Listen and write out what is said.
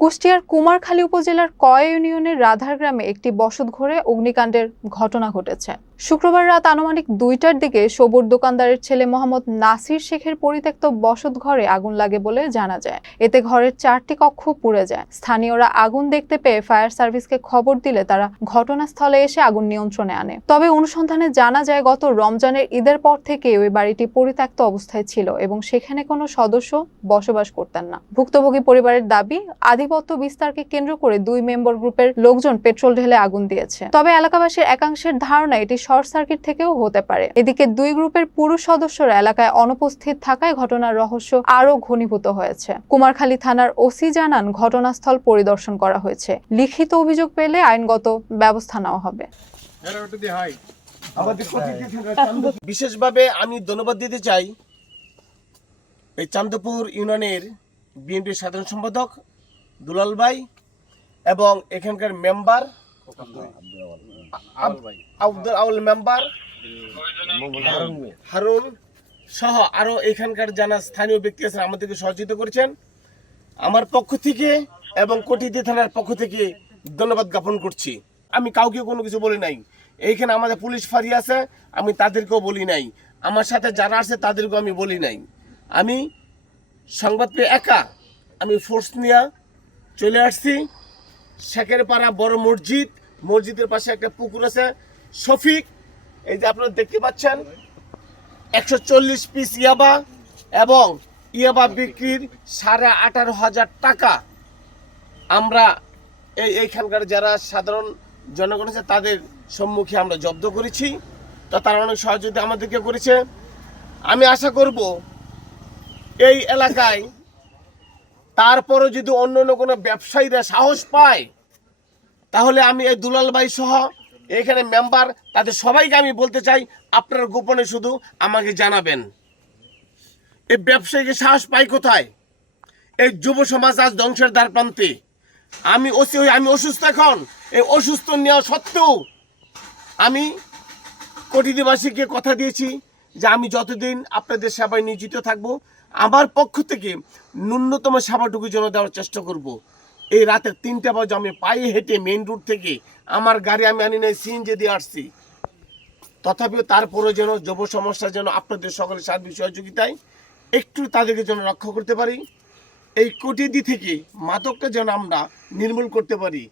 কুষ্টিয়ার কুমারখালী উপজেলার কয় ইউনিয়নের রাধার গ্রামে একটি বসতঘরে অগ্নিকাণ্ডের ঘটনা ঘটেছে। শুক্রবার রাত আনুমানিক 2টার দিকে সবুর দোকানদারের ছেলে মোহাম্মদ নাসির শেখের পরিত্যক্ত বসতঘরে আগুন লাগে বলে জানা যায়। এতে ঘরের 4টি কক্ষ পুড়ে যায়। স্থানীয়রা আগুন দেখতে পেয়ে ফায়ার সার্ভিসকে খবর দিলে তারা ঘটনাস্থলে এসে আগুন নিয়ন্ত্রণে আনে। তবে অনুসন্ধানে জানা যায় গত রমজানের ঈদের পর থেকে ওই বাড়িটি পরিত্যক্ত অবস্থায় ছিল এবং সেখানে কোনো সদস্য বসবাস করতেন না। ভুক্তভোগী পরিবারের দাবি, আধিপত্য বিস্তারকে কেন্দ্র করে 2 মেম্বার গ্রুপের লোকজন পেট্রোল ঢেলে আগুন দিয়েছে। তবে এলাকাবাসীর একাংশের ধারণা এটি শর্ট সার্কিট থেকেও হতে পারে। এদিকে 2 গ্রুপের পুরুষ সদস্যরা এলাকায় অনুপস্থিত থাকায় ঘটনার রহস্য আরও ঘনীভূত হয়েছে। কুমারখালী থানার ওসি জানান, ঘটনাস্থল পরিদর্শন করা হয়েছে। লিখিত অভিযোগ পেলে আইনগত ব্যবস্থা নেওয়া হবে। বিশেষভাবে আমি ধন্যবাদ দিতে চাই এই চান্দপুর ইউনিয়নের বিএনপির সাধারণ সম্পাদক দুলাল ভাই এবং এখানকার মেম্বার আব্দুল আউল মেম্বার হারুন সহ আরো এখানকার জানা স্থানীয় ব্যক্তি আছেন, আমাদেরকে সহযোগিতা করেছেন। আমার পক্ষ থেকে এবং কোটিদি থানার পক্ষ থেকে ধন্যবাদ জ্ঞাপন করছি। আমি কাউকে কোনো কিছু বলি নাই। এইখানে আমাদের পুলিশ ফাঁড়ি আছে, আমি তাদেরকেও বলি নাই। আমার সাথে যারা আছে তাদেরকেও আমি বলি নাই। আমি সংবাদ পেয়ে একা আমি ফোর্স নিয়ে চলে আসছি। শেখের পাড়া বড় মসজিদের পাশে একটা পুকুর আছে। শফিক, এই যে আপনারা দেখতে পাচ্ছেন 140 পিস ইয়াবা এবং ইয়াবা বিক্রির 18,500 টাকা আমরা এইখানকার যারা সাধারণ জনগণ আছে তাদের সম্মুখে আমরা জব্দ করেছি। তো তারা অনেক সহযোগিতা আমাদেরকে করেছে। আমি আশা করব এই এলাকায় তারপরও যদি অন্য কোনো ব্যবসায়ীরা সাহস পায়, তাহলে আমি এই দুলাল ভাই সহ এখানে মেম্বার তাদের সবাইকে আমি বলতে চাই, আপনারা গোপনে শুধু আমাকে জানাবেন। এই ব্যবসায়ীকে সাহস পাই কোথায়? এই যুব সমাজ আজ ধ্বংসের দ্বার প্রান্তে। আমি অসুস্থ এখন। এই অসুস্থ নেওয়া সত্ত্বেও আমি কোটিদিবাসীকে কথা দিয়েছি যে আমি যতদিন আপনাদের সেবায় নিয়োজিত থাকব, আমার পক্ষ থেকে ন্যূনতম সেবাটুকু যেন দেওয়ার চেষ্টা করব। এই রাতে 3টা বাজে আমি পায়ে হেঁটে মেইন রোড থেকে, আমার গাড়ি আমি আনি নাই, সিএনজি দিয়ে আসছি। তথাপিও তারপরে যেন যুব সমস্যা যেন আপনাদের সকলের সার্বিক সহযোগিতায় একটু তাদেরকে যেন রক্ষা করতে পারি। এই কোটিদি থেকে মাদকটা যেন আমরা নির্মূল করতে পারি।